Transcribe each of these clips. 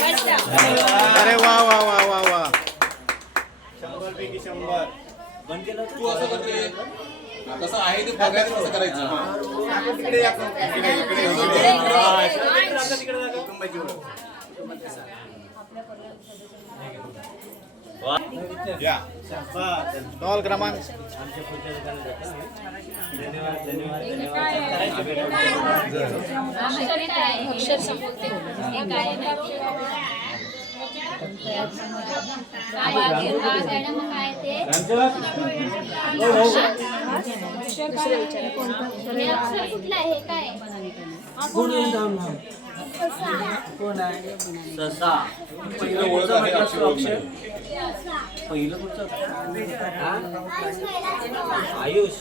अरे वा वा वा वा वा. शंभर पैकी शंभर. तू असं करते कसं आहे ते बघायचं कसं करायचं. तिकडे या आपण. इकडे, इकडे, इकडे. कुटुंबाची ओळख. या शाबास. टॉल क्रमांक हे काय आहे? काय कुठलं आहे हे ससा पहिलं ओळख अक्षर पहिलं कुठचं हा? आयुष.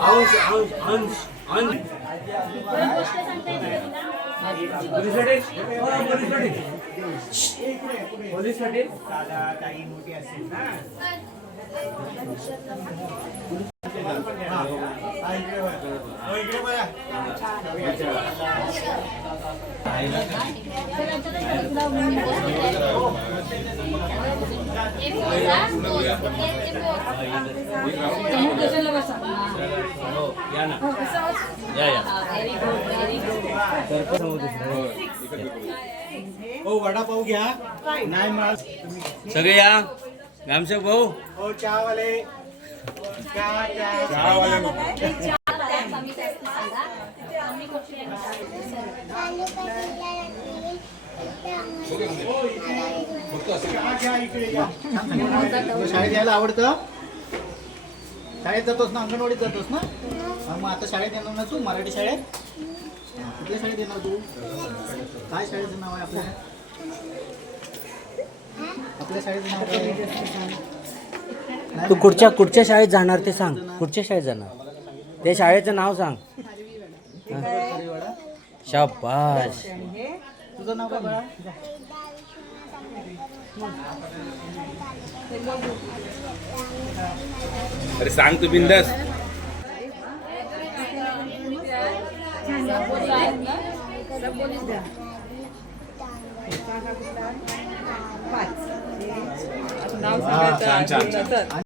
अंश अंश अंश अंश. मोठी असेल ना इकडे बघा. वडापाव घ्या नाही माळ सगळे या रामसेवक भाऊ? हो चहावाले चहा चहा कमी जास्त सांगा. शाळेत यायला आवडतं? शाळेत जातोस ना अंगणवाडीत जातोस ना? मग आता शाळेत येणार ना तू? मराठी शाळेत? कुठल्या शाळेत येणार तू? काय शाळेचं नाव आहे आपल्या? आपल्या शाळेचं नाव काय? तू कुठच्या कुठच्या शाळेत जाणार ते सांग. कुठच्या शाळेत जाणार? त्या शाळेचं नाव सांग. शाबाश तुझं नाव काय बाळा? अरे सांग तू बिंदास. नाव सांगायचं छान, छान, छान.